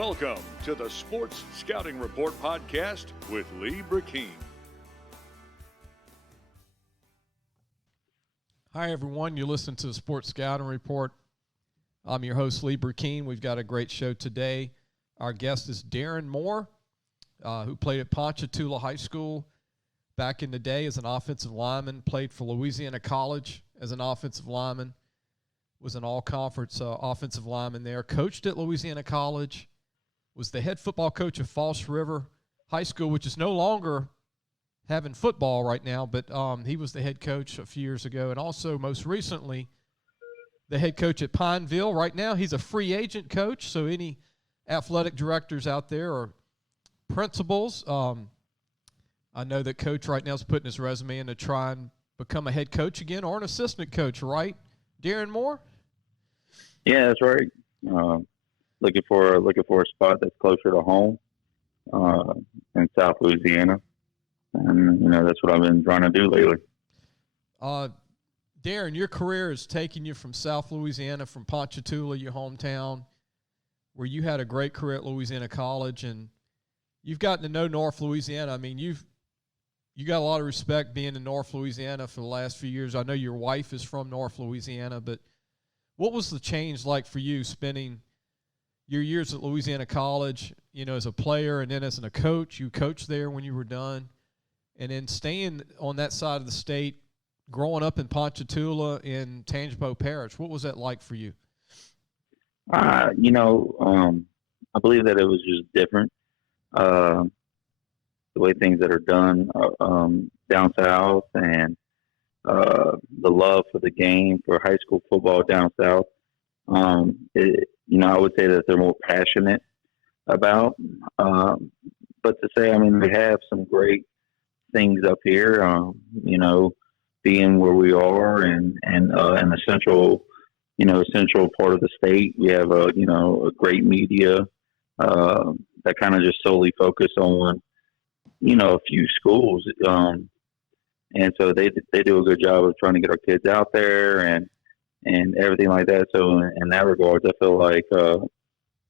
Welcome to the Sports Scouting Report podcast with Lee Brecheen. Hi, everyone. You're listening to the Sports Scouting Report. I'm your host, Lee Brecheen. We've got a great show today. Our guest is Darren Moore, who played at Ponchatoula High School back in the day as an offensive lineman, played for Louisiana College as an offensive lineman, was an all-conference offensive lineman there, coached at Louisiana College, was the head football coach of Falls River High School, which is no longer having football right now, but he was the head coach a few years ago, and also most recently the head coach at Pineville. Right now he's a free agent coach, so any athletic directors out there or principals, I know that coach right now is putting his resume in to try and become a head coach again or an assistant coach, right, Darin Moore? Yeah, that's right. Looking for a spot that's closer to home in South Louisiana, and that's what I've been trying to do lately. Darren, your career has taken you from South Louisiana, from Ponchatoula, your hometown, where you had a great career at Louisiana College, and you've gotten to know North Louisiana. I mean, you got a lot of respect being in North Louisiana for the last few years. I know your wife is from North Louisiana, but what was the change like for you spending your years at Louisiana College, as a player and then as a coach? You coached there when you were done, and then staying on that side of the state, growing up in Ponchatoula in Tangipahoa Parish. What was that like for you? I believe that it was just different. The way things that are done down south, and the love for the game, for high school football down south. I would say that they're more passionate about. But to say, they have some great things up here. Being where we are and in the central part of the state, we have a great media that kind of just solely focus on a few schools, and so they do a good job of trying to get our kids out there and everything like that. So in that regard, I feel like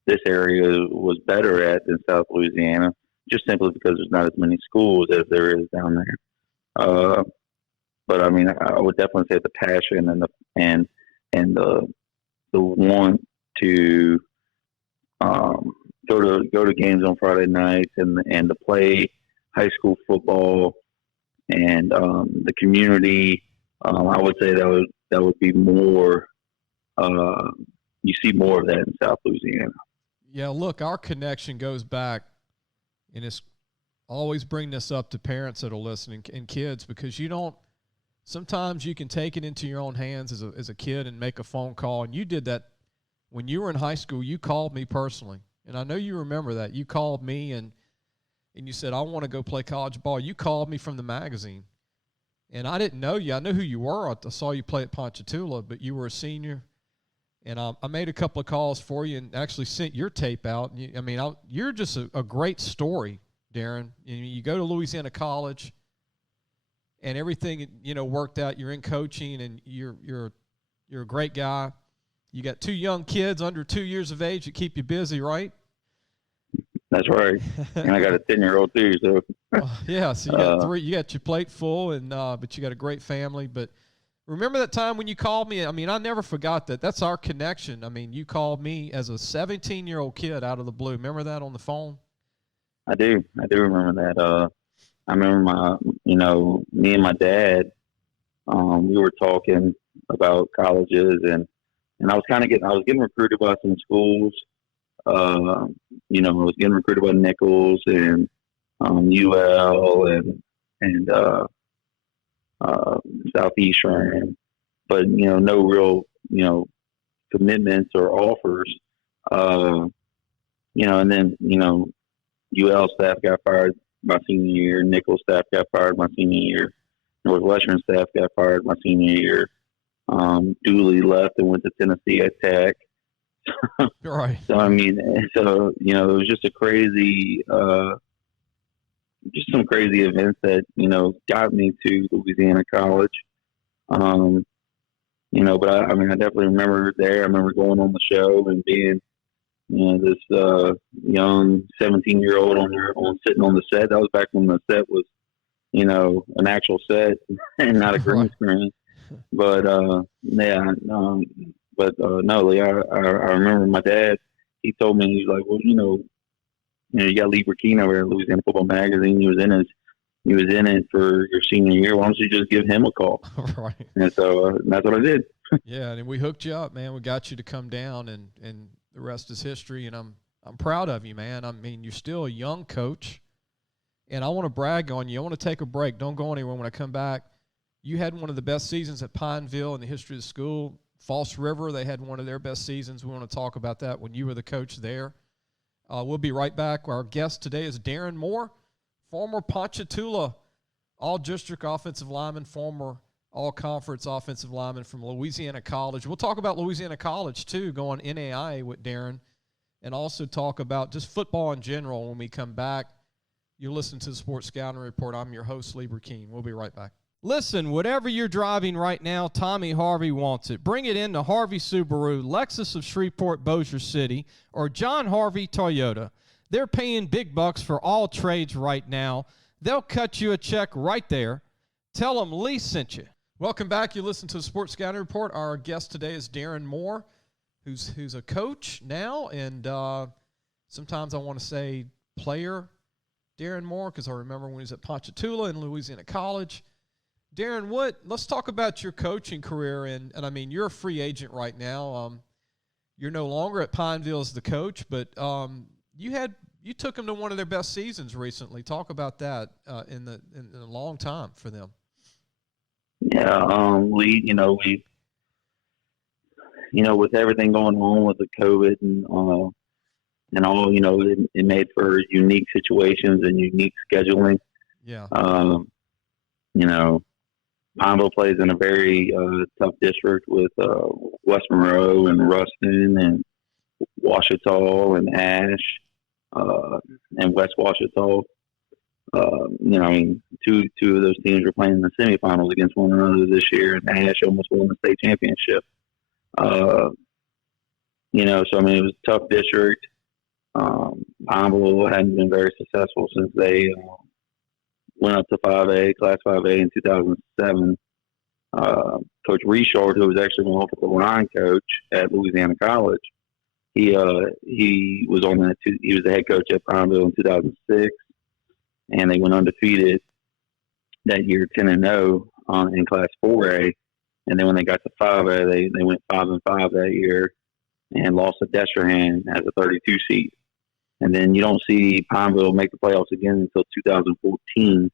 this area was better at than South Louisiana, just simply because there's not as many schools as there is down there. But I would definitely say the passion and the want to go to games on Friday nights and to play high school football and the community. I would say that would be more. You see more of that in South Louisiana. Yeah, look, our connection goes back, and it's always bring this up to parents that are listening and kids, because sometimes you can take it into your own hands as a kid and make a phone call. And you did that when you were in high school. You called me personally, and I know you remember that. You called me and you said, I want to go play college ball. You called me from the magazine, and I didn't know you. I knew who you were. I saw you play at Ponchatoula, but you were a senior, and I made a couple of calls for you and actually sent your tape out. You're just a great story, Darren. You go to Louisiana College, and everything worked out. You're in coaching, and you're a great guy. You got two young kids under 2 years of age that keep you busy, right? That's right. And I got a 10-year-old too. So yeah, so you got three. You got your plate full, and but you got a great family. But remember that time when you called me? I never forgot that. That's our connection. You called me as a 17-year-old kid out of the blue. Remember that on the phone? I do remember that. I remember me and my dad, we were talking about colleges, and I was getting recruited by some schools. I was getting recruited by Nichols and UL and Southeastern, but no real commitments or offers. And then UL staff got fired my senior year. Nichols staff got fired my senior year. Northwestern staff got fired my senior year. Dooley left and went to Tennessee at Tech. Right. So it was just a crazy, just some crazy events that got me to Louisiana College. But I definitely remember there. I remember going on the show and being this young 17-year-old sitting on the set. That was back when the set was, an actual set and not a green screen. But no, Lee, I remember my dad. He told me, he's like, well, you got Lee Brecheen over at Louisiana Football Magazine. He was in it for your senior year. Why don't you just give him a call? Right. And so that's what I did. Yeah, and we hooked you up, man. We got you to come down, and the rest is history. And I'm proud of you, man. I mean, you're still a young coach, and I want to brag on you. I want to take a break. Don't go anywhere. When I come back, you had one of the best seasons at Pineville in the history of the school. False River, they had one of their best seasons. We want to talk about that when you were the coach there. We'll be right back. Our guest today is Darren Moore, former Ponchatoula all-district offensive lineman, former all-conference offensive lineman from Louisiana College. We'll talk about Louisiana College, too, going NAIA with Darren, and also talk about just football in general when we come back. You're listening to the Sports Scouting Report. I'm your host, Lee Brecheen. We'll be right back. Listen, whatever you're driving right now, Tommy Harvey wants it. Bring it in to Harvey Subaru, Lexus of Shreveport, Bossier City, or John Harvey Toyota. They're paying big bucks for all trades right now. They'll cut you a check right there. Tell them Lee sent you. Welcome back. You listen to the Sports Scouting Report. Our guest today is Darren Moore, who's a coach now, and sometimes I want to say player Darren Moore, because I remember when he was at Ponchatoula and Louisiana College. Darren, let's talk about your coaching career, and I mean, you're a free agent right now. You're no longer at Pineville as the coach, but you took them to one of their best seasons recently. Talk about that in a long time for them. Yeah, we with everything going on with the COVID and all, it made for unique situations and unique scheduling. Yeah. Pineville plays in a very tough district with West Monroe and Ruston and Ouachita and Ash and West Ouachita. Two of those teams were playing in the semifinals against one another this year, and Ash almost won the state championship. So it was a tough district. Pineville hadn't been very successful since they went up to 5A, Class 5A in 2007. Coach Richard, who was actually my offensive line coach at Louisiana College, he was the head coach at Pineville in 2006, and they went undefeated that year, 10-0 in Class 4A. And then when they got to 5A, they went 5-5 that year and lost to Destrehan as a 32 seed. And then you don't see Pineville make the playoffs again until 2014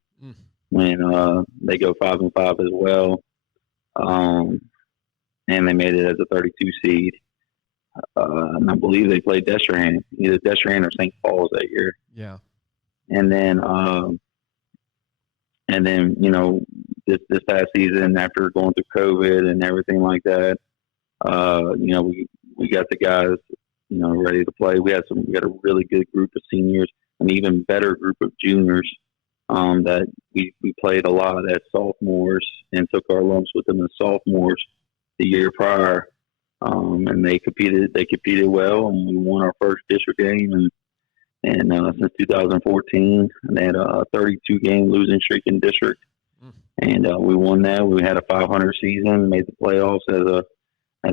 when they go 5-5 as well. And they made it as a 32 seed. And I believe they played Destrehan, either Destrehan or St. Paul's that year. Yeah. And then this past season, after going through COVID and everything like that, we got the guys, ready to play. We got a really good group of seniors, an even better group of juniors that we played a lot as sophomores and took our lumps with them as sophomores the year prior. And they competed well, and we won our first district game. And since 2014, they had a 32-game losing streak in district, and we won that. We had a 500 season, made the playoffs as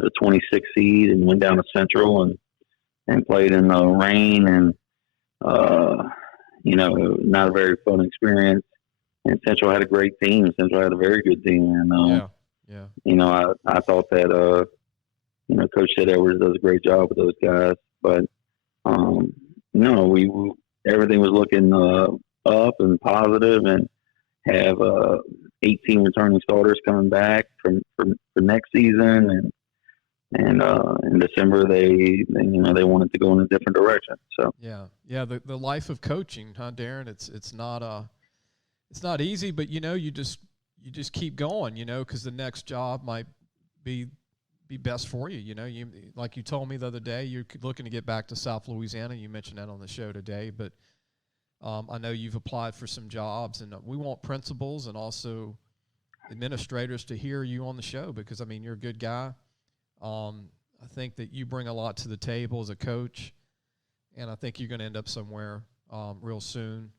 a 26 seed, and went down to Central and played in the rain, and not a very fun experience. And Central had a great team. Central had a very good team, and I thought that Coach Ted Edwards does a great job with those guys, but everything was looking up and positive, and have 18 returning starters coming back for next season, and in December they wanted to go in a different direction. So the life of coaching, huh, Darren? It's not easy, but you just keep going, because the next job might be best for you. You like you told me the other day, you're looking to get back to South Louisiana. You mentioned that on the show today, but I know you've applied for some jobs, and we want principals and also administrators to hear you on the show, because you're a good guy. I think that you bring a lot to the table as a coach. and I think you're going to end up somewhere real soon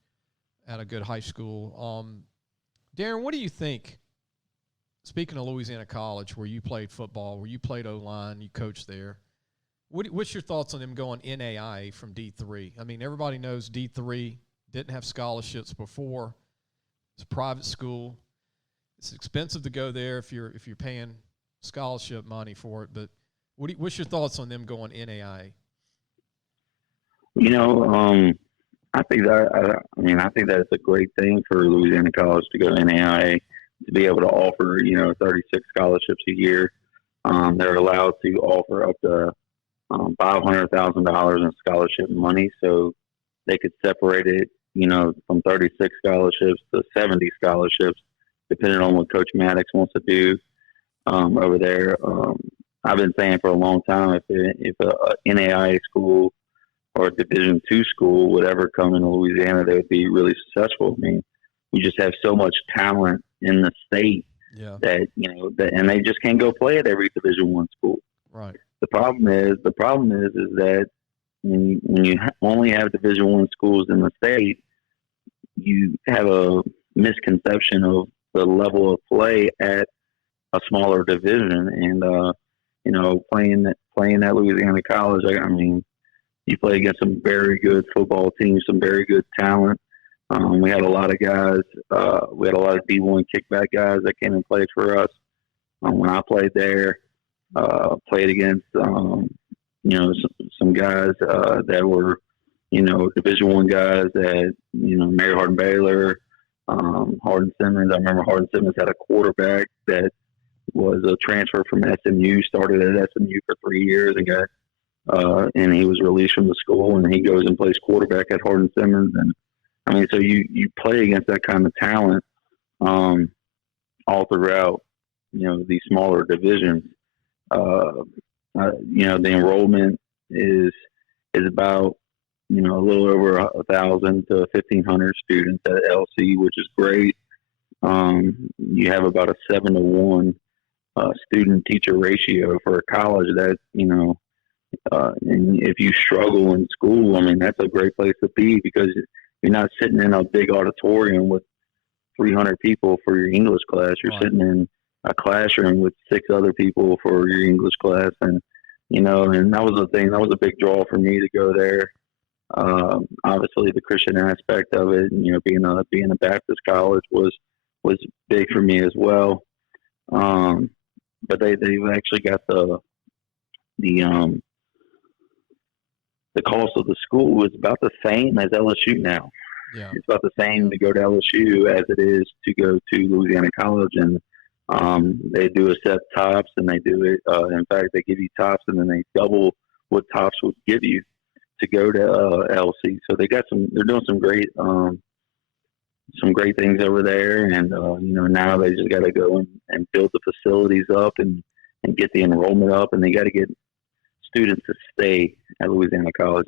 at a good high school. Darren, what do you think, speaking of Louisiana College, where you played football, where you played O-line, you coached there, what's your thoughts on them going NAIA from D3? I mean, everybody knows D3 didn't have scholarships before. It's a private school. It's expensive to go there if you're paying scholarship money for it. But what's your thoughts on them going NAIA? You know, I think that's a great thing for Louisiana College to go to NAIA, to be able to offer, 36 scholarships a year. They're allowed to offer up to $500,000 in scholarship money, so they could separate it, from 36 scholarships to 70 scholarships, depending on what Coach Maddox wants to do over there. I've been saying for a long time, if a NAIA school or a Division II school would ever come into Louisiana, they would be really successful. I mean, we just have so much talent in the state that and they just can't go play at every Division I school. Right. The problem is that when you only have Division I schools in the state, you have a misconception of the level of play at a smaller division. And playing at Louisiana College, I mean, you play against some very good football teams, some very good talent. We had a lot of guys. We had a lot of D1 kickback guys that came and played for us. When I played there, played against some guys that were Division I guys that Mary Hardin Baylor, Hardin Simmons. I remember Hardin Simmons had a quarterback that was a transfer from SMU, started at SMU for 3 years and got and he was released from the school, and he goes and plays quarterback at Hardin Simmons. And I mean, so you play against that kind of talent all throughout, these smaller divisions. The enrollment is about, a little over 1,000 to 1,500 students at LC, which is great. You have about a 7-to-1 student-teacher ratio for a college that, and if you struggle in school, I mean, that's a great place to be, because you're not sitting in a big auditorium with 300 people for your English class. You're sitting in a classroom with 6 other people for your English class. And, and that was the thing. That was a big draw for me to go there. Obviously the Christian aspect of it, and, being a Baptist college was big for me as well. But they've actually got the cost of the school is about the same as LSU now. Yeah. It's about the same to go to LSU as it is to go to Louisiana College. And they do accept tops, and they do it. In fact, they give you tops, and then they double what tops would give you to go to LC. So they're doing some great things over there. And, now they just got to go and build the facilities up and get the enrollment up, and they got to get students to stay at Louisiana College.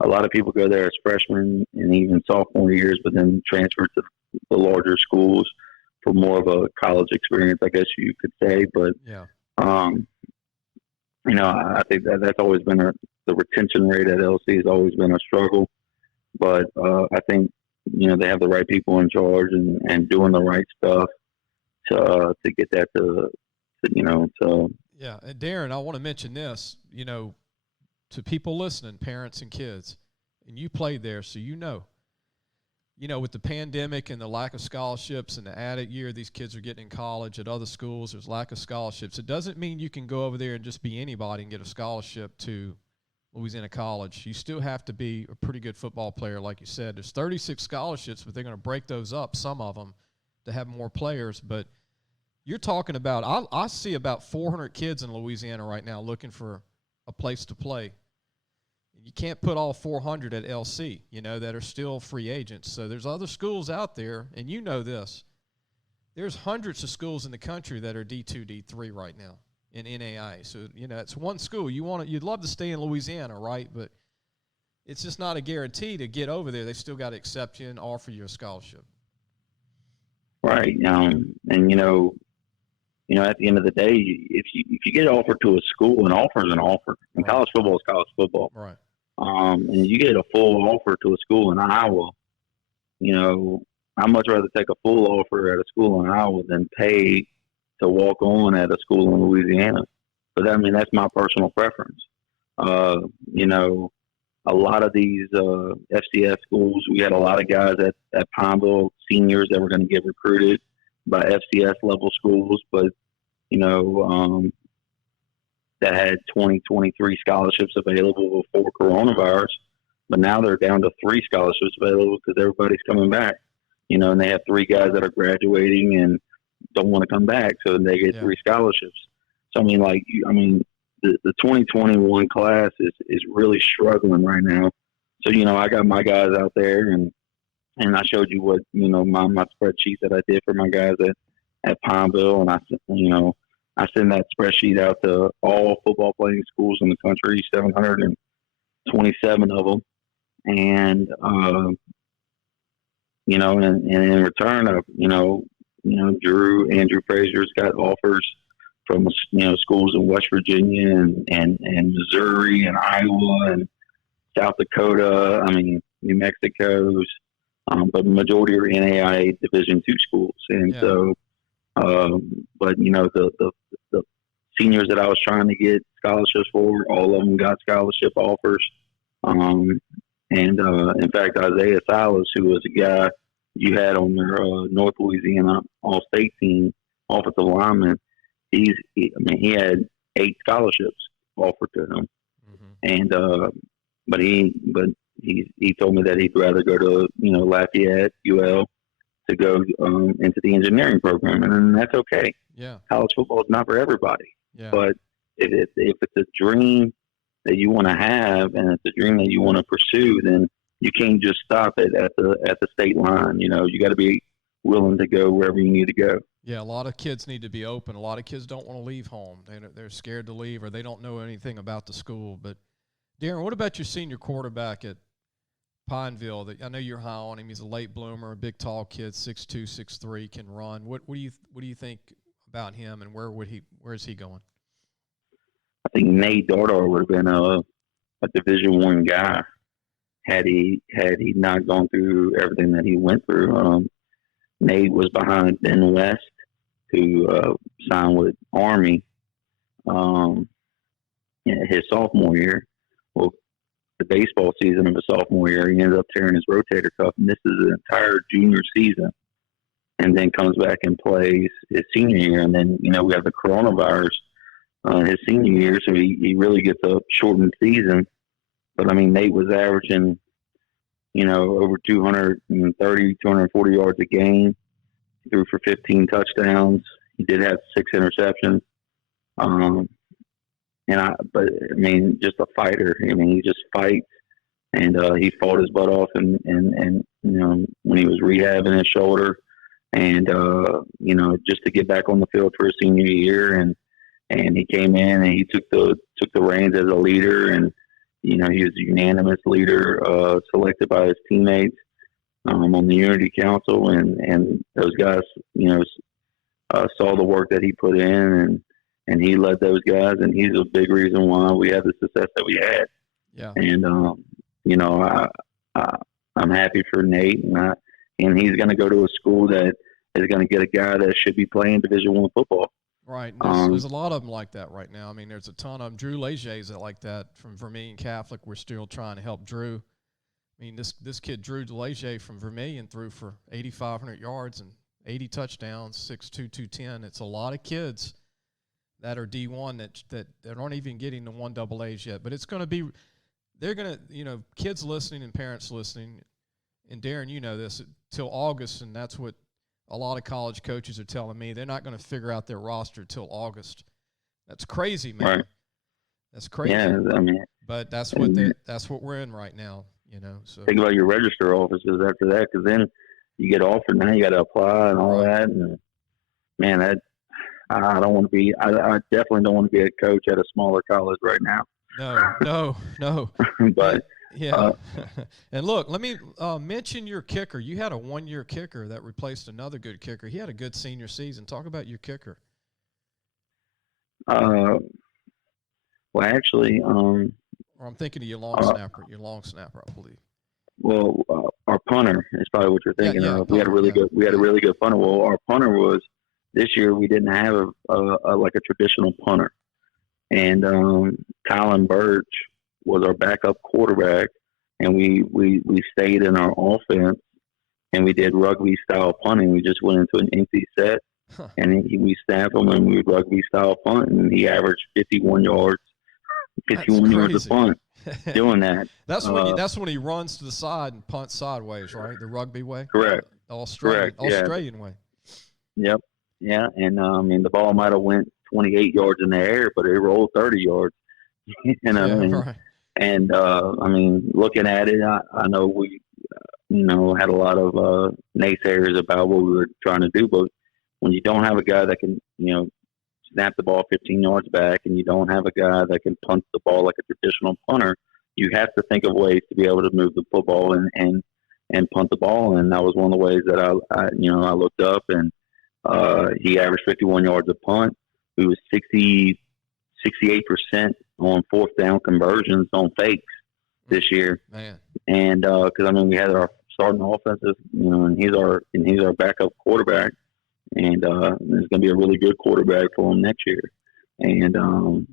A lot of people go there as freshmen and even sophomore years, but then transfer to the larger schools for more of a college experience, I guess you could say. But, I think that's always been the retention rate at LC has always been a struggle. But I think, they have the right people in charge and doing the right stuff to get that to. Yeah, and Darren, I want to mention this, to people listening, parents and kids, and you played there, so with the pandemic and the lack of scholarships and the added year these kids are getting in college at other schools, there's lack of scholarships. It doesn't mean you can go over there and just be anybody and get a scholarship to Louisiana College. You still have to be a pretty good football player, like you said. There's 36 scholarships, but they're going to break those up, some of them, to have more players. But you're talking about, I see about 400 kids in Louisiana right now looking for a place to play. You can't put all 400 at LC, that are still free agents. So there's other schools out there, and this. There's hundreds of schools in the country that are D2, D3 right now in NAIA. So, it's one school. You'd love to stay in Louisiana, right? But it's just not a guarantee to get over there. They still got to accept you and offer you a scholarship. Right. And, at the end of the day, if you get offered to a school, an offer is an offer. And college football is college football. Right. and you get a full offer to a school in Iowa, I'd much rather take a full offer at a school in Iowa than pay to walk on at a school in Louisiana. But that's my personal preference. A lot of these FCS schools, we had a lot of guys at Pineville, seniors that were going to get recruited by FCS level schools, but that had 20, 23 scholarships available before coronavirus. But now they're down to 3 scholarships available because everybody's coming back. And they have 3 guys that are graduating and don't want to come back, so they get 3 scholarships. So the 2021 class is really struggling right now. So I got my guys out there, and I showed you what my spreadsheet that I did for my guys at Pineville, and I send that spreadsheet out to all football playing schools in the country, 727 of them, and and in return, Andrew Frazier's got offers from schools in West Virginia and Missouri and Iowa and South Dakota. New Mexico's, but the majority are NAIA Division II schools, and so. But the seniors that I was trying to get scholarships for, all of them got scholarship offers. In fact, Isaiah Silas, who was a guy you had on their North Louisiana All-State team, offensive lineman, he had 8 scholarships offered to him, and but he told me that he'd rather go to Lafayette, UL, to go into the engineering program, and that's okay. Yeah, college football is not for everybody. Yeah. But if it's a dream that you want to have and it's a dream that you want to pursue, then you can't just stop it at the state line. You got to be willing to go wherever you need to go. Yeah, a lot of kids need to be open. A lot of kids don't want to leave home. They're scared to leave, or they don't know anything about the school. But Darren, what about your senior quarterback at Pineville? I know you're high on him. He's a late bloomer, a big, tall kid, 6'2", 6'3", can run. What do you think about him, and where is he going? I think Nate Dardar would have been a Division I guy had he not gone through everything that he went through. Nate was behind Ben West, who signed with Army his sophomore year. Well, the baseball season of his sophomore year, he ended up tearing his rotator cuff, and this is the entire junior season, and then comes back and plays his senior year, and then we have the coronavirus his senior year, so he really gets a shortened season. But Nate was averaging over 230, 240 yards a game. He threw for 15 touchdowns. He did have 6 interceptions. Just a fighter. He just fights, and he fought his butt off, and when he was rehabbing his shoulder, and just to get back on the field for his senior year, and he came in and he took the reins as a leader, and he was a unanimous leader selected by his teammates on the Unity Council, and those guys saw the work that he put in, and he led those guys, and he's a big reason why we had the success that we had. Yeah. And I'm happy for Nate, and he's going to go to a school that is going to get a guy that should be playing Division I football. Right. There's a lot of them like that right now. There's a ton of them. Drew Legier's like that from Vermilion Catholic. We're still trying to help Drew. This kid, Drew Legier from Vermilion, threw for 8,500 yards and 80 touchdowns, 6'2", 210. It's a lot of kids that are D1 that aren't even getting the 1AAs yet. But it's going to be – they're going to – kids listening and parents listening, and Darren, you know this, till August, and that's what a lot of college coaches are telling me. They're not going to figure out their roster till August. That's crazy, man. Right. That's crazy. Yeah, but that's what we're in right now, So think about your register offices after that, because then you get offered. Now you got to apply and all that. And man, I don't want to be. I definitely don't want to be a coach at a smaller college right now. No. But yeah. And look, let me mention your kicker. You had a 1-year kicker that replaced another good kicker. He had a good senior season. Talk about your kicker. Well, actually, Or I'm thinking of your long snapper. Your long snapper, I believe. Well, our punter is probably what you're thinking of. Punter, we had a really good punter. Well, our punter was this year. We didn't have a traditional punter, and Colin Birch was our backup quarterback, and we stayed in our offense, and we did rugby style punting. We just went into an empty set, and we snapped him, and we rugby style punt, and he averaged 51 yards. 51 yards of punt doing that. That's when he runs to the side and punts sideways, right? The rugby way? Correct. Australian way. Yep. Yeah. And the ball might have went 28 yards in the air, but it rolled 30 yards. Right. And looking at it, I know we had a lot of naysayers about what we were trying to do, but when you don't have a guy that can snap the ball 15 yards back, and you don't have a guy that can punt the ball like a traditional punter, you have to think of ways to be able to move the football and punt the ball. And that was one of the ways that I looked up, and he averaged 51 yards of punt. He was 68% on fourth down conversions on fakes this year. Man. And because we had our starting offensive, and he's our backup quarterback. And there's going to be a really good quarterback for him next year. And, and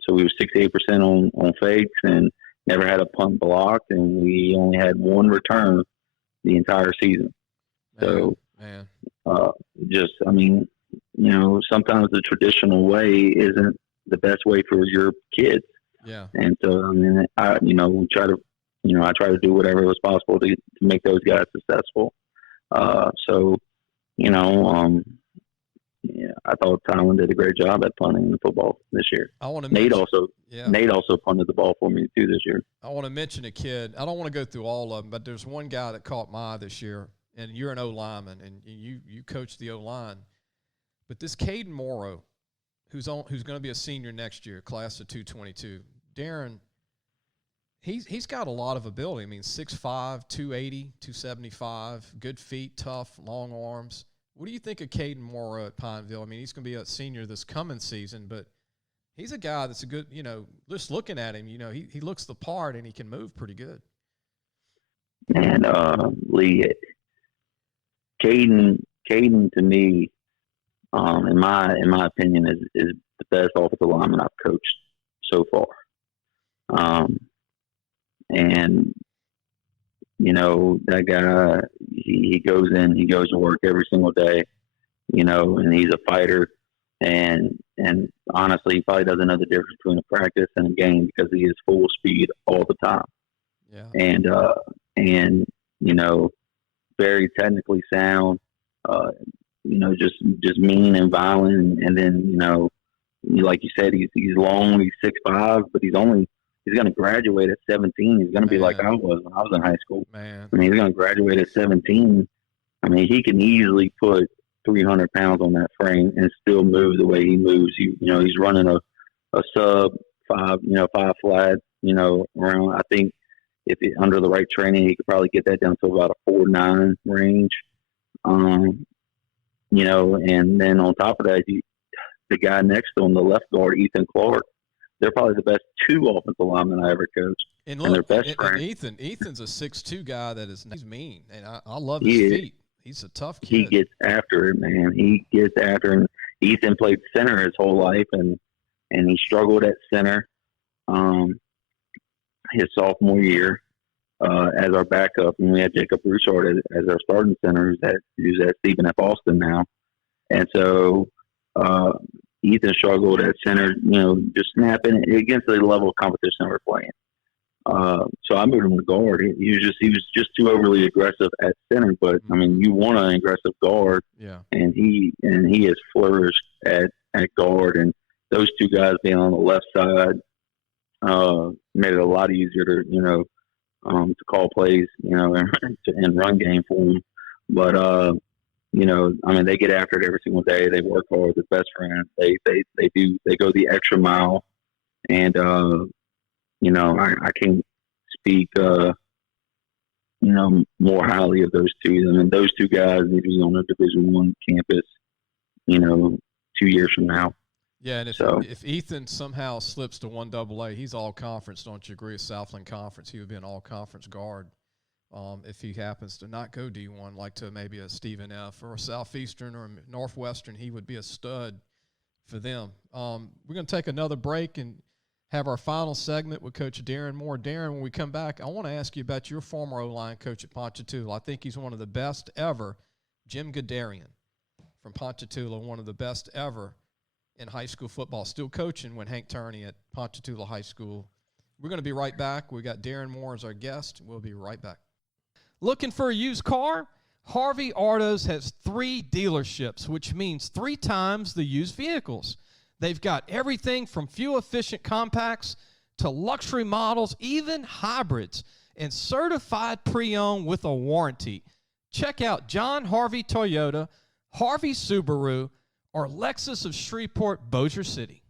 so we were 68% on fakes and never had a punt blocked, and we only had one return the entire season. So, sometimes the traditional way isn't the best way for your kids. Yeah. And so, I try to do whatever was possible to make those guys successful. I thought Tylen did a great job at punting the football this year. Nate also punted the ball for me too this year. I want to mention a kid. I don't want to go through all of them, but there's one guy that caught my eye this year, and you're an O-lineman, and you coach the O-line. But this Caden Morrow, who's going to be a senior next year, class of 222, Darren, he's got a lot of ability. 6'5", 280, 275, good feet, tough, long arms. What do you think of Caden Moore at Pineville? He's going to be a senior this coming season, but he's a guy that's a good, just looking at him, he looks the part and he can move pretty good. And Lee, Caden to me, in my opinion, is the best offensive lineman I've coached so far. And that guy, he goes to work every single day, and he's a fighter. And honestly, he probably doesn't know the difference between a practice and a game because he is full speed all the time. Yeah. And very technically sound, just mean and violent. And then, like you said, he's long, he's 6'5", but he's going to graduate at 17. He's going to be like I was when I was in high school. Man. He's going to graduate at 17. He can easily put 300 pounds on that frame and still move the way he moves. He's running a sub 5 flat, around. I think if he, under the right training, he could probably get that down to about a 4.9 range. And then on top of that, the guy next to him, the left guard, Ethan Clark, they're probably the best two offensive linemen I ever coached. And look, their best friend. Ethan's a 6'2" guy he's mean, and I love his feet. He's a tough kid. He gets after it, man. He gets after it. Ethan played center his whole life, and he struggled at center his sophomore year as our backup. And we had Jacob Broussard as our starting center, who's at Stephen F. Austin now. And so Ethan struggled at center, just snapping against the level of competition we're playing. So I moved him to guard. He was just too overly aggressive at center, but you want an aggressive guard. Yeah. And he has flourished at guard, and those two guys being on the left side made it a lot easier to call plays, and run game for him. But they get after it every single day. They work hard. They're best friends. They go the extra mile, and I can't speak more highly of those two. Those two guys need to be on a Division I campus 2 years from now. Yeah, and So if Ethan somehow slips to 1AA, he's all conference. Don't you agree? Southland Conference, he would be an all conference guard. If he happens to not go D1, like to maybe a Stephen F. or a Southeastern or a Northwestern, he would be a stud for them. We're going to take another break and have our final segment with Coach Darren Moore. Darren, when we come back, I want to ask you about your former O-line coach at Ponchatoula. I think he's one of the best ever, Jim Gadarian from Ponchatoula, one of the best ever in high school football, still coaching when Hank Tierney at Ponchatoula High School. We're going to be right back. We got Darren Moore as our guest. We'll be right back. Looking for a used car? Harvey Autos has 3 dealerships, which means 3 times the used vehicles. They've got everything from fuel-efficient compacts to luxury models, even hybrids, and certified pre-owned with a warranty. Check out John Harvey Toyota, Harvey Subaru, or Lexus of Shreveport, Bossier City.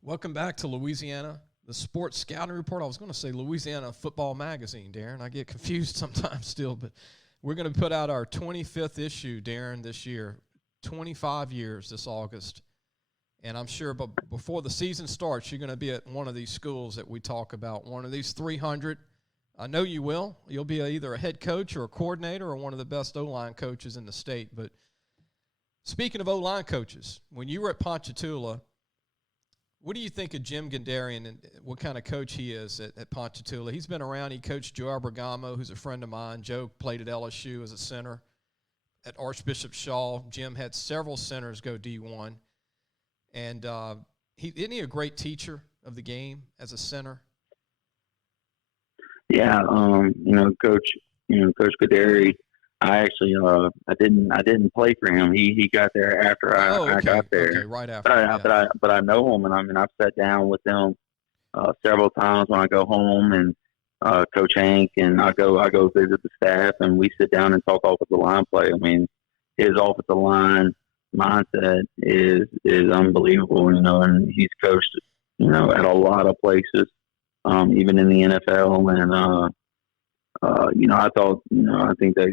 Welcome back to Louisiana, the Sports Scouting Report. I was going to say Louisiana Football Magazine, Darren. I get confused sometimes still, but we're going to put out our 25th issue, Darren, this year. 25 years this August. And I'm sure before the season starts, you're going to be at one of these schools that we talk about, one of these 300. I know you will. You'll be either a head coach or a coordinator or one of the best O-line coaches in the state. But speaking of O-line coaches, when you were at Ponchatoula, what do you think of Jim Gadarian and what kind of coach he is at Ponchatoula? He's been around. He coached Joe Abragamo, who's a friend of mine. Joe played at LSU as a center at Archbishop Shaw. Jim had several centers go D1. And isn't he a great teacher of the game as a center? yeah, Coach Gadari. I actually I didn't play for him. He got there after I got there. Okay, right after. But I know him, and I mean I've sat down with him several times when I go home, and Coach Hank, and I go visit the staff, and we sit down and talk offensive line play. I mean, his offensive line mindset is unbelievable, and he's coached, at a lot of places, even in the NFL, and I think that,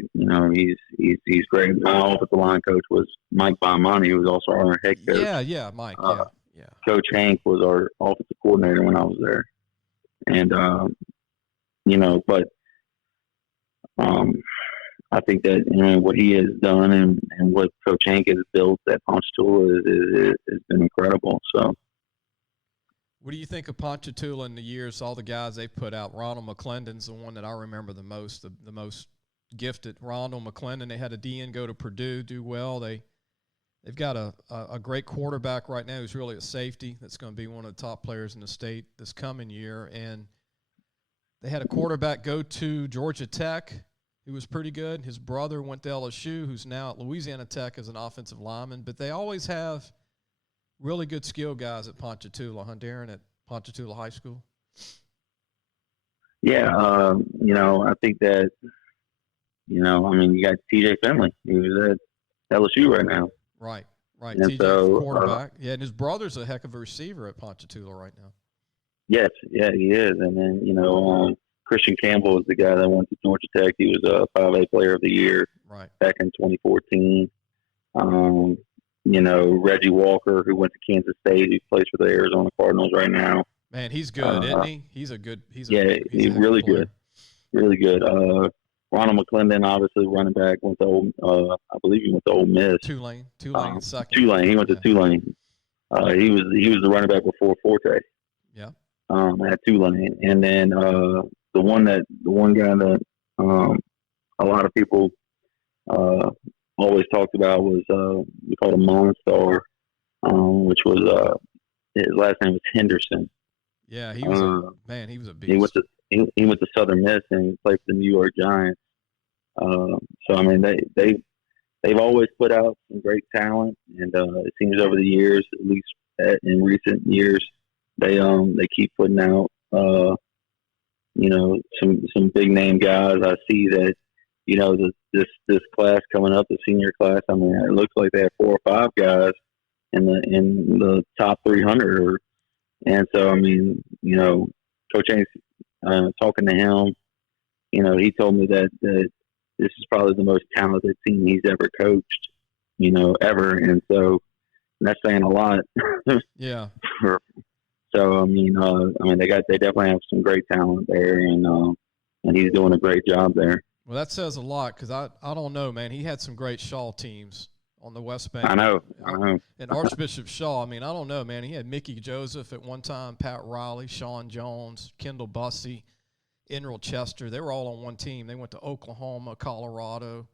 he's great. My offensive line coach was Mike Baimani, who was also our head coach. Yeah, Mike, yeah. Coach Hank was our offensive coordinator when I was there. And, I think that, what he has done and what Coach Hank has built at Ponchatoula has been incredible. So, what do you think of Ponchatoula in the years, all the guys they put out? Ronald McClendon's the one that I remember the most, the most gifted. Ronald McClendon, they had a DN go to Purdue, do well. They've got a great quarterback right now who's really a safety that's going to be one of the top players in the state this coming year. And they had a quarterback go to Georgia Tech who was pretty good. His brother went to LSU, who's now at Louisiana Tech as an offensive lineman. But they always have really good skill guys at Ponchatoula, huh, Darren, at Ponchatoula High School? Yeah, I think that, you got TJ Finley, who's at LSU right now. Right. And TJ, so, quarterback. And his brother's a heck of a receiver at Ponchatoula right now. Yes, yeah, he is. And then, Christian Campbell is the guy that went to Georgia Tech. He was a 5A Player of the Year back in 2014. Reggie Walker, who went to Kansas State, who plays for the Arizona Cardinals right now. Man, he's good, isn't he? He's really good. Really good. Ronald McClendon, obviously running back, went to I believe he went to Ole Miss. Tulane second. Tulane. He went to Tulane. He was the running back before Forte. Yeah. At Tulane, and then the one guy that a lot of people always talked about was we called him Monstar, which was his last name was Henderson. Yeah, he was he was a beast. He went to Southern Miss and played for the New York Giants. So I mean they've always put out some great talent, and it seems over the years, at least in recent years, they keep putting out some big name guys. I see that this class coming up, the senior class. I mean, it looks like they have 4 or 5 guys in the top 300. And so, I mean, Coach Hank's talking to him, he told me that this is probably the most talented team he's ever coached, ever. And so, that's saying a lot. Yeah. So they definitely have some great talent there, and he's doing a great job there. Well, that says a lot because I don't know, man. He had some great Shaw teams on the West Bank. I know. And Archbishop Shaw, I don't know, man. He had Mickey Joseph at one time, Pat Riley, Sean Jones, Kendall Bussey, Enril Chester. They were all on one team. They went to Oklahoma, Colorado,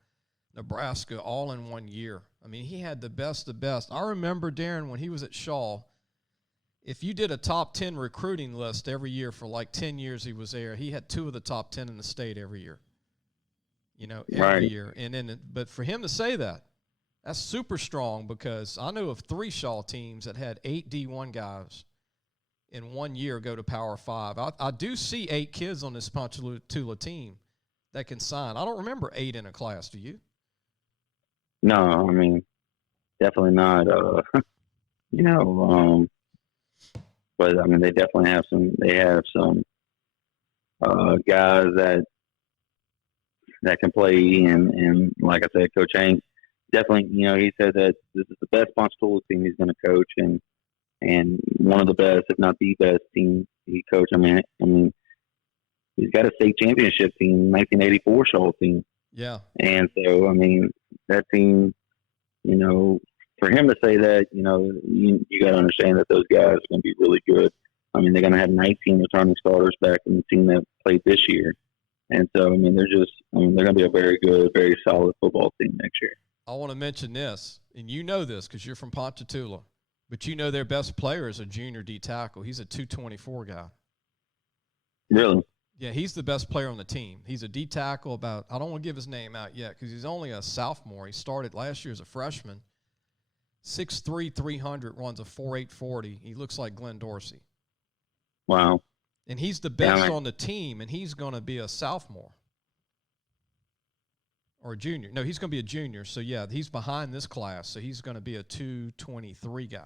Nebraska, all in 1 year. He had the best of the best. I remember, Darren, when he was at Shaw, if you did a top 10 recruiting list every year for like 10 years he was there, he had 2 of the top 10 in the state every year. Every year. But for him to say that, that's super strong because I know of 3 Shaw teams that had 8 D1 guys in 1 year go to Power 5. I do see 8 kids on this Ponchatoula team that can sign. I don't remember 8 in a class. Do you? No, definitely not. But they definitely have some. They have some guys that can play, and like I said, Coach Hank definitely. He said that this is the best Ponchatoula team he's going to coach, and one of the best, if not the best team he coached. He's got a state championship team, 1984 Shaw team. Yeah. And so, that team, for him to say that, you got to understand that those guys are going to be really good. They're going to have 19 returning starters back in the team that played this year. And so, they're going to be a very good, very solid football team next year. I want to mention this, and you know this because you're from Ponchatoula, but their best player is a junior D tackle. He's a 224 guy. Really? Yeah, he's the best player on the team. He's a D tackle I don't want to give his name out yet because he's only a sophomore. He started last year as a freshman. 6'3", 300, runs a 4.8 40. He looks like Glenn Dorsey. Wow. And he's the best on the team, and he's going to be a sophomore. Or a junior. No, he's going to be a junior. So, yeah, he's behind this class, so he's going to be a 223 guy.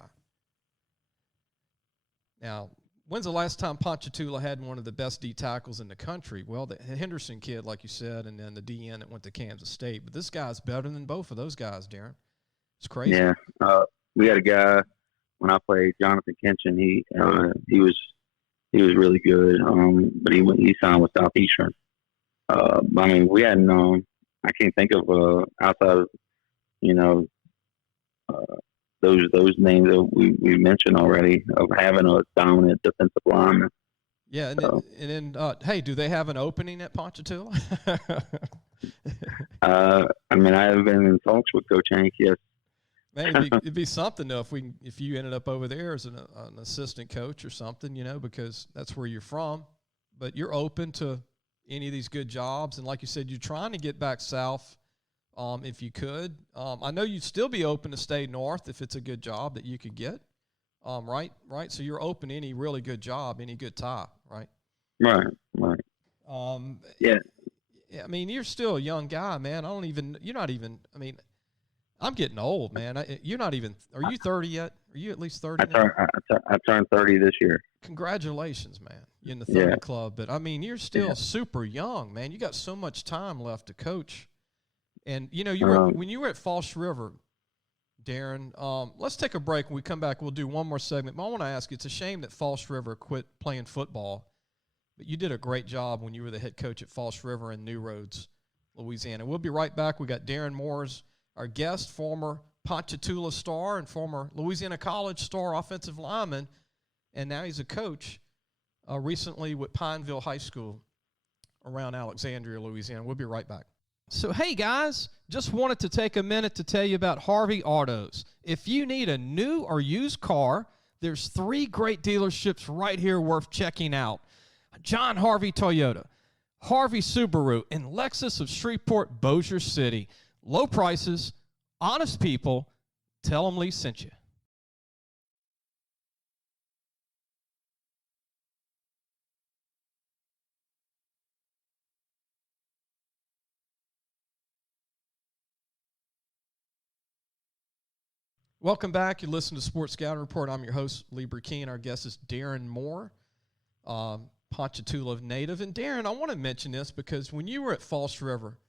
Now, when's the last time Ponchatoula had one of the best D tackles in the country? Well, the Henderson kid, like you said, and then the DN that went to Kansas State. But this guy's better than both of those guys, Darren. It's crazy. Yeah. We had a guy when I played, Jonathan Kinchin. He was really good, but he signed with Southeastern. We hadn't known. I can't think of outside of those names that we mentioned already of having a dominant defensive lineman. Yeah, and then hey, do they have an opening at Ponchatoula? I have been in talks with Coach Hank. Yes. Man, it'd be something though if you ended up over there as an assistant coach or something, because that's where you're from. But you're open to any of these good jobs, and like you said, you're trying to get back south if you could. I know you'd still be open to stay north if it's a good job that you could get. Right. So you're open to any really good job, any good tie, right? Right. Yeah. Yeah. You're still a young guy, man. I'm getting old, man. You're not even. Are you 30 yet? Are you at least 30? I turned 30 this year. Congratulations, man. You're in the 30 club, but you're still super young, man. You got so much time left to coach, and when you were at False River, Darren. Let's take a break. When we come back, we'll do one more segment. But I want to ask you: it's a shame that False River quit playing football, but you did a great job when you were the head coach at False River in New Roads, Louisiana. We'll be right back. We got Darin Moore, our guest, former Ponchatoula star and former Louisiana College star offensive lineman, and now he's a coach recently with Pineville High School around Alexandria, Louisiana. We'll be right back. So, hey, guys, just wanted to take a minute to tell you about Harvey Autos. If you need a new or used car, there's 3 great dealerships right here worth checking out. John Harvey Toyota, Harvey Subaru, and Lexus of Shreveport, Bossier City. Low prices, honest people. Tell them Lee sent you. Welcome back. You listen to Sports Scouting Report. I'm your host, Lee Brecheen. Our guest is Darin Moore, Ponchatoula native. And Darren, I want to mention this because when you were at False River,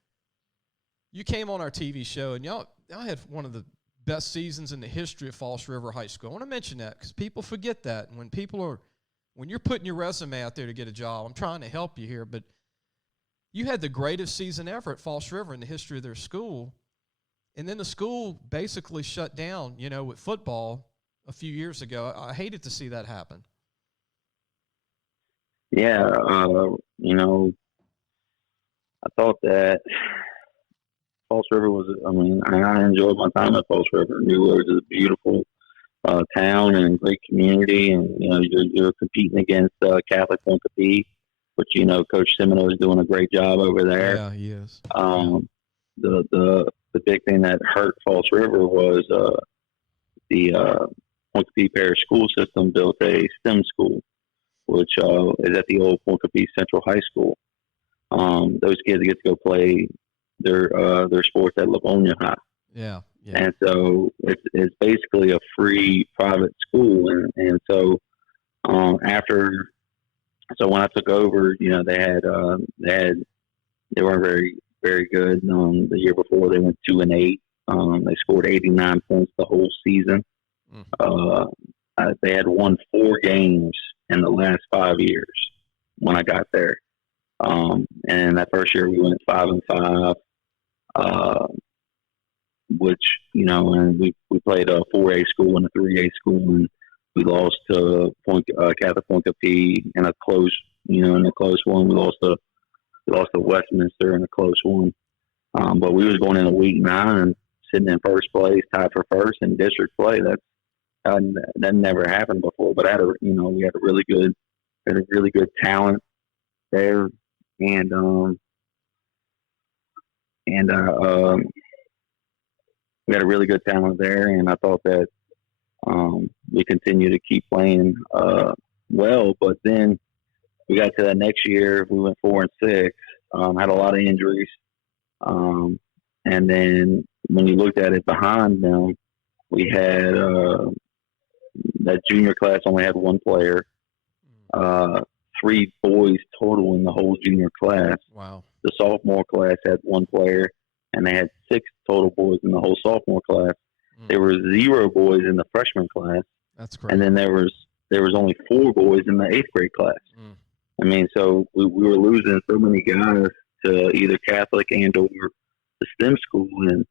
you came on our TV show, and y'all had one of the best seasons in the history of Falls River High School. I want to mention that because people forget that. And when you're putting your resume out there to get a job, I'm trying to help you here, but you had the greatest season ever at Falls River in the history of their school. And then the school basically shut down, with football a few years ago. I hated to see that happen. Yeah, I thought that Falls River I enjoyed my time at Falls River. New Orleans is a beautiful town and great community, and you're competing against Catholic Ponchatoula, which Coach Semino is doing a great job over there. Yeah, he is. The big thing that hurt Falls River was the Ponchatoula Parish school system built a STEM school, which is at the old Ponchatoula Central High School. Those kids get to go play their sports at Livonia High. Yeah. And so it's basically a free private school, and so when I took over, they weren't very very good. The year before they went 2-8. They scored 89 points the whole season. They had won 4 games in the last 5 years when I got there. And that first year we went 5-5, which, and we played a 4A school and a 3A school, and we lost to Catholic Ponchatoula in a close one. We lost to Westminster in a close one. But we was going into week 9, sitting in first place, tied for first in district play. That never happened before. But we had a really good talent there, and we had a really good talent there, and I thought that we continue to keep playing well. But then we got to that next year, we went 4-6, had a lot of injuries, and then when you looked at it behind them, we had that junior class only had 1 player, 3 boys total in the whole junior class. Wow. The sophomore class had 1 player, and they had 6 total boys in the whole sophomore class. There were 0 boys in the freshman class. That's great. And then there was only 4 boys in the 8th grade class. So we were losing so many guys to either Catholic and or the STEM school, and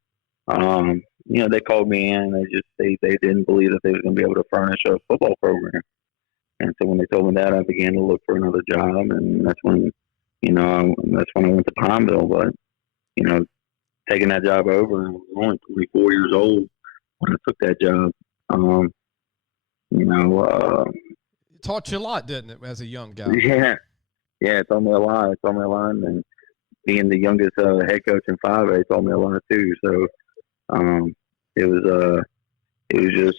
they called me in. They didn't believe that they was going to be able to furnish a football program. And so when they told me that, I began to look for another job, and that's when I went to Pineville. But taking that job over, I was only 24 years old when I took that job. It taught you a lot, didn't it, as a young guy? Yeah, it taught me a lot. And being the youngest head coach in 5A taught me a lot too. So it was just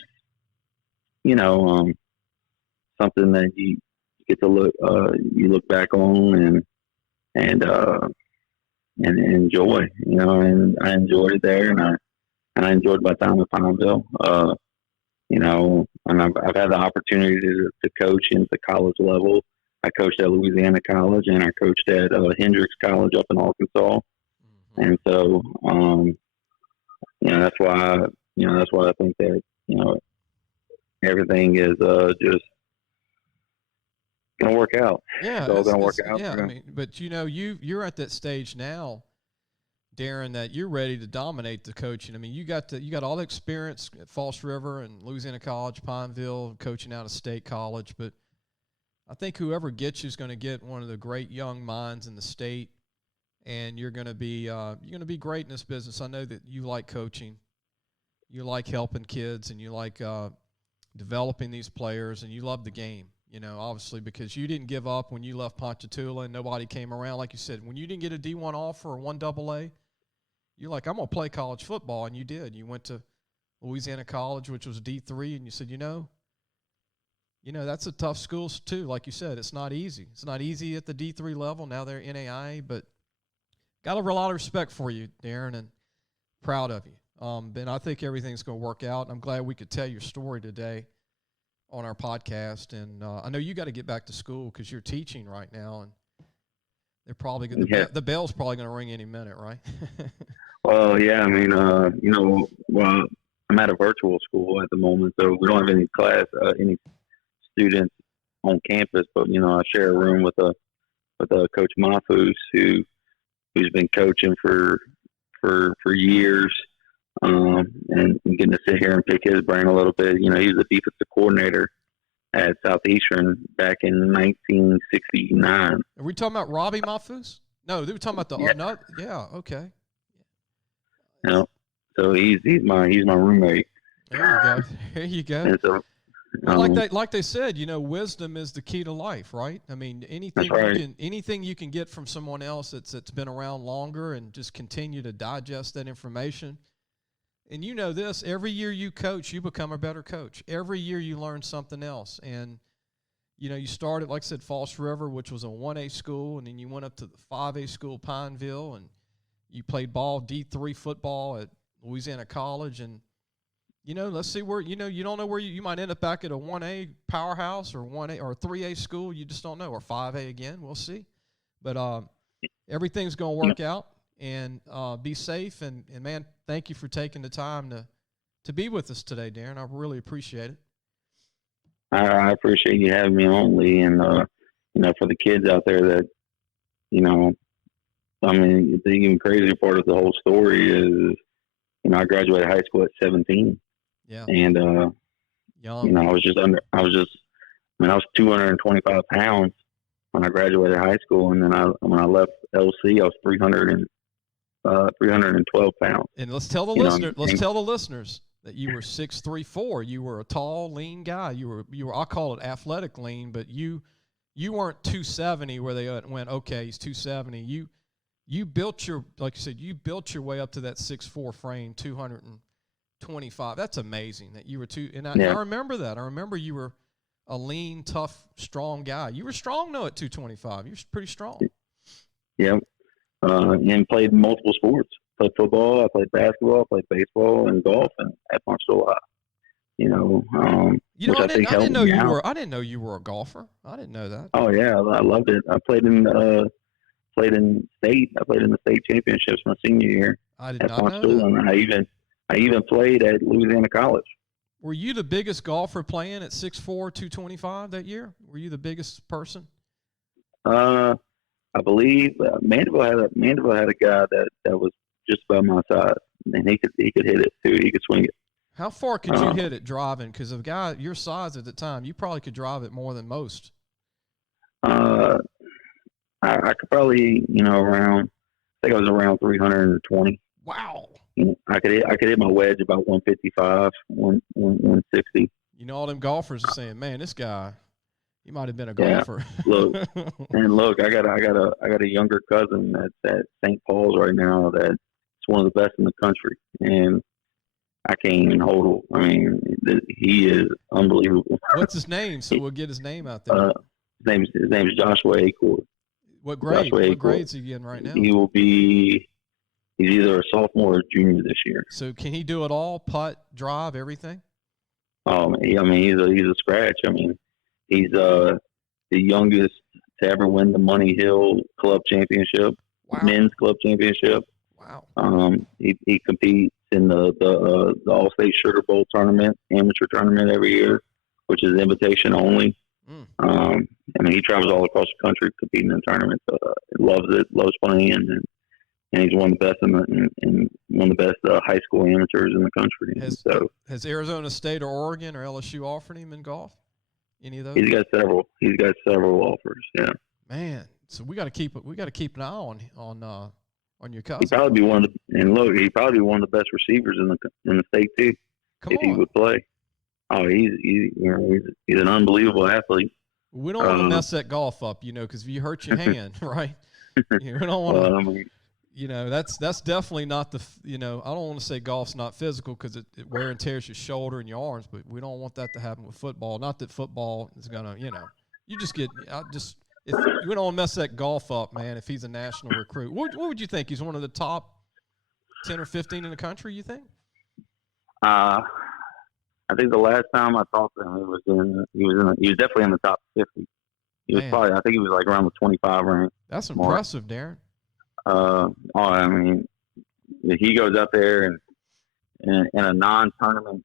something that you get to look back on and enjoy. And I enjoyed it there, and I enjoyed my time at Pineville. And I've had the opportunity to coach into the college level. I coached at Louisiana College, and I coached at Hendrix College up in Arkansas. And so, that's why I think that everything is just gonna work out. Yeah, it's all gonna work out. Yeah, but you're at that stage now, Darren, that you're ready to dominate the coaching. You got all the experience at Falls River and Louisiana College, Pineville, coaching out of State College. But I think whoever gets you is going to get one of the great young minds in the state, and you're going to be great in this business. I know that you like coaching, you like helping kids, and you like developing these players, and you love the game. Obviously, because you didn't give up when you left Ponchatoula and nobody came around. Like you said, when you didn't get a D1 offer or 1AA, you're like, I'm going to play college football, and you did. You went to Louisiana College, which was D3, and you said, that's a tough school too. Like you said, it's not easy. It's not easy at the D3 level. Now they're NAIA, but got a lot of respect for you, Darren, and proud of you. And I think everything's going to work out. I'm glad we could tell your story today on our podcast. And I know you got to get back to school because you're teaching right now, and they're probably going to, the bell's probably going to ring any minute, right? Well, yeah. I'm at a virtual school at the moment, so we don't have any students on campus. But I share a room with Coach Mafus, who's been coaching for years, and getting to sit here and pick his brain a little bit. He was the defensive coordinator at Southeastern back in 1969. Are we talking about Robbie Mafus? No, they were talking about the yeah, okay. So he's my roommate. There you go. And so, like they said, wisdom is the key to life, right? I mean, anything you can get from someone else that's been around longer and just continue to digest that information. And this, every year you coach, you become a better coach. Every year you learn something else. And, you started, like I said, Falls River, which was a 1A school, and then you went up to the 5A school, Pineville, and you played ball, D3 football at Louisiana College. And, let's see where, you don't know where you might end up back at a 1A powerhouse or 1A or a 3A school. You just don't know, or 5A again. We'll see. But everything's going to work out. And be safe. And, man, thank you for taking the time to be with us today, Darren. I really appreciate it. I appreciate you having me on, Lee. And, for the kids out there that, the even crazier part of the whole story is, I graduated high school at 17. Yeah. And, I was 225 pounds when I graduated high school. And then when I left LC, I was 312 pounds. And let's tell the listeners that you were 6'3", you were a tall, lean guy. You were I call it athletic lean, but you weren't 270 where they went, okay, he's 270. You built like you said, you built your way up to that 6'4" frame, 225. That's amazing that you were I remember that. I remember you were a lean, tough, strong guy. You were strong though at 225. You were pretty strong. Yeah. And played multiple sports. Played football, I played basketball, I played baseball and golf, and at Ponchatoula High. I didn't know you were a golfer. I didn't know that. Oh yeah, I loved it. I played in state. I played in the state championships my senior year at Ponchatoula, and I even played at Louisiana College. Were you the biggest golfer playing at 6'4", 225 that year? Were you the biggest person? I believe Mandeville had a guy that was just about my size, and he could hit it too. He could swing it. How far could you hit it driving? Because of a guy your size at the time, you probably could drive it more than most. I could probably around. I think I was around 320. Wow. I could hit my wedge about 155, 160. All them golfers are saying, man, this guy. You might have been a golfer. Yeah. Look, I got a younger cousin that's at St. Paul's right now that's one of the best in the country, and I can't even hold him. I mean, he is unbelievable. What's his name? So we'll get his name out there. His name is Joshua Acord. What grade? What grade's he in right now? He's either a sophomore or junior this year. So can he do it all? Putt, drive, everything? He's a scratch. I mean. He's the youngest to ever win the Money Hill Club Championship, men's club championship. Wow. He competes in the All-State Sugar Bowl tournament, amateur tournament every year, which is invitation only. He travels all across the country competing in tournaments. Loves it, loves playing, and he's one of the best in one of the best high school amateurs in the country. Has Arizona State or Oregon or LSU offered him in golf? Any of those? He's got several offers. Yeah. Man, so we got to keep an eye on your cousin. He'd probably be one of the best receivers in the state too. If he would play. Oh, he's an unbelievable athlete. We don't want to mess that golf up, because if you hurt your hand, right? We don't want to. That's definitely not the. I don't want to say golf's not physical because it wear and tears your shoulder and your arms, but we don't want that to happen with football. Not that football is gonna, you just get. If we don't want to mess that golf up, man. If he's a national recruit, what would you think? He's one of the top 10 or 15 in the country. You think? I think the last time I talked to him, he was definitely in the top 50. He was I think he was like around the 25 rank. That's impressive, Darren. I mean, he goes out there in a non-tournament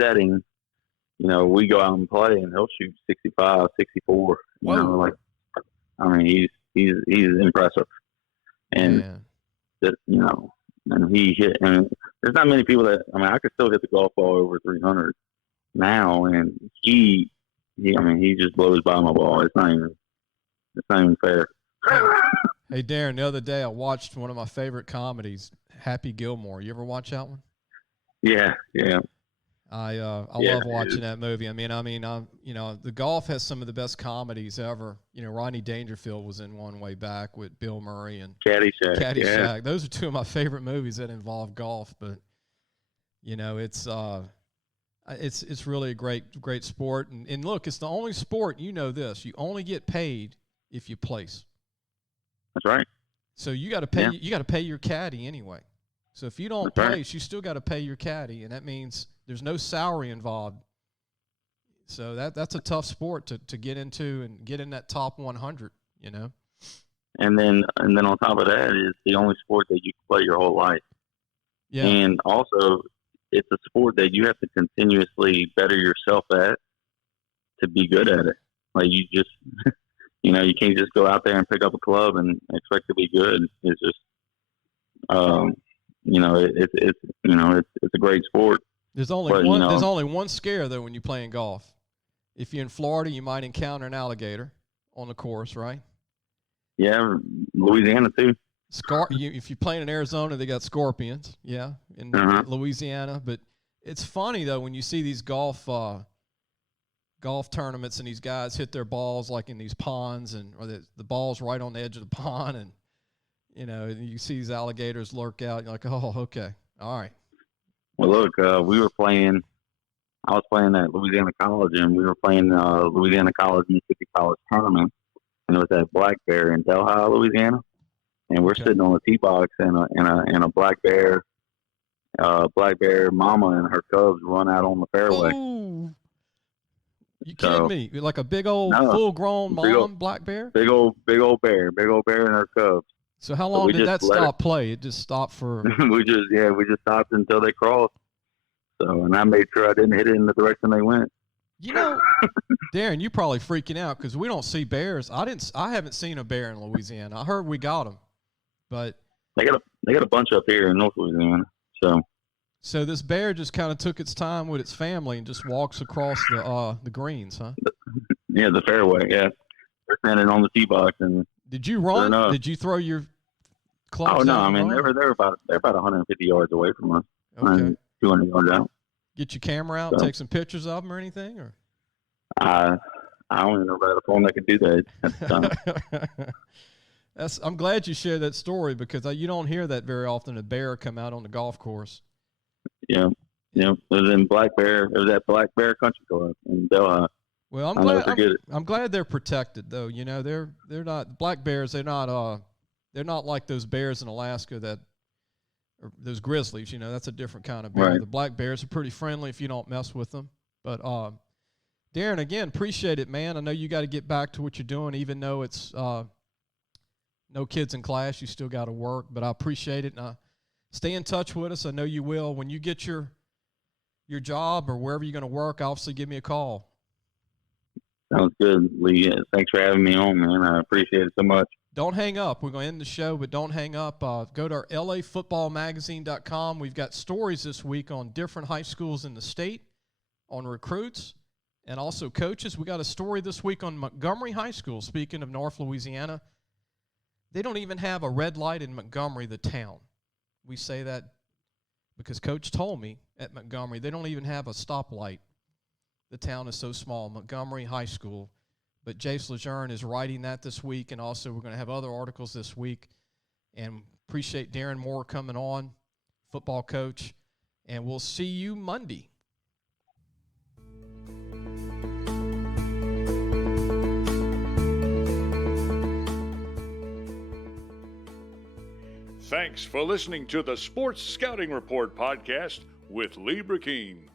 setting, we go out and play, and he'll shoot 65, 64. He's impressive, and and he hit. And there's not many people that I could still hit the golf ball over 300 now, and he just blows by my ball. It's not even fair. Hey, Darren, the other day I watched one of my favorite comedies, Happy Gilmore. You ever watch that one? Yeah. I love watching that movie. The golf has some of the best comedies ever. Rodney Dangerfield was in one way back with Bill Murray and Caddyshack. Yeah. Those are two of my favorite movies that involve golf. But it's really a great sport. And look, it's the only sport, this, you only get paid if you place. That's right. So you got to pay. Yeah. You got to pay your caddy anyway. So if you don't place, right, you still got to pay your caddy, and that means there's no salary involved. So that's a tough sport to get into and get in that top 100. And then on top of that, it's the only sport that you can play your whole life. Yeah. And also, it's a sport that you have to continuously better yourself at to be good at it. Like you just. You can't just go out there and pick up a club and expect to be good. It's just, it's a great sport. There's only one scare though when you're playing golf. If you're in Florida, you might encounter an alligator on the course, right? Yeah, Louisiana too. If you're playing in Arizona, they got scorpions. Yeah, in Louisiana. But it's funny though when you see these golf tournaments and these guys hit their balls like in these ponds or the ball's right on the edge of the pond, and you see these alligators lurk out. You're like, oh, okay, all right. Well, look, I was playing at Louisiana College, and we were playing Louisiana College Mississippi College tournament, and it was at Black Bear in Delhi, Louisiana, and we're sitting on the tee box, and a black bear mama and her cubs run out on the fairway. Ooh. You kidding me? Like a big old full-grown black bear? Big old bear and her cubs. So how long did that stop play? It just stopped for. we just stopped until they crossed. So, and I made sure I didn't hit it in the direction they went. Darren, you probably freaking out because we don't see bears. I haven't seen a bear in Louisiana. I heard we got them, but they got a bunch up here in North Louisiana. So this bear just kind of took its time with its family and just walks across the greens, huh? Yeah, the fairway. Yeah, they're standing on the tee box. And did you run? Did you throw your clubs? Oh no! They're about 150 yards away from us. Okay. 200 yards out. Get your camera out, take some pictures of them or anything, or? I don't even know about a phone that could do that at the time. I'm glad you shared that story because you don't hear that very often. A bear come out on the golf course. Yeah. It was in Black Bear. It was at Black Bear Country Club in Delhi. Well, I'm glad they're protected though. They're not black bears. They're not like those bears in Alaska or those grizzlies. That's a different kind of bear. Right. The black bears are pretty friendly if you don't mess with them. But Darren, again, appreciate it, man. I know you got to get back to what you're doing, even though it's no kids in class. You still got to work, but I appreciate it. And stay in touch with us. I know you will. When you get your job or wherever you're going to work, obviously give me a call. Sounds good, Lee. Thanks for having me on, man. I appreciate it so much. Don't hang up. We're going to end the show, but don't hang up. Go to our lafootballmagazine.com. We've got stories this week on different high schools in the state, on recruits, and also coaches. We got a story this week on Montgomery High School. Speaking of North Louisiana, they don't even have a red light in Montgomery, the town. We say that because Coach told me at Montgomery they don't even have a stoplight. The town is so small, Montgomery High School. But Jace Lejeune is writing that this week, and also we're going to have other articles this week. And appreciate Darren Moore coming on, football coach, and we'll see you Monday. Thanks for listening to the Sports Scouting Report podcast with Lee Brecheen.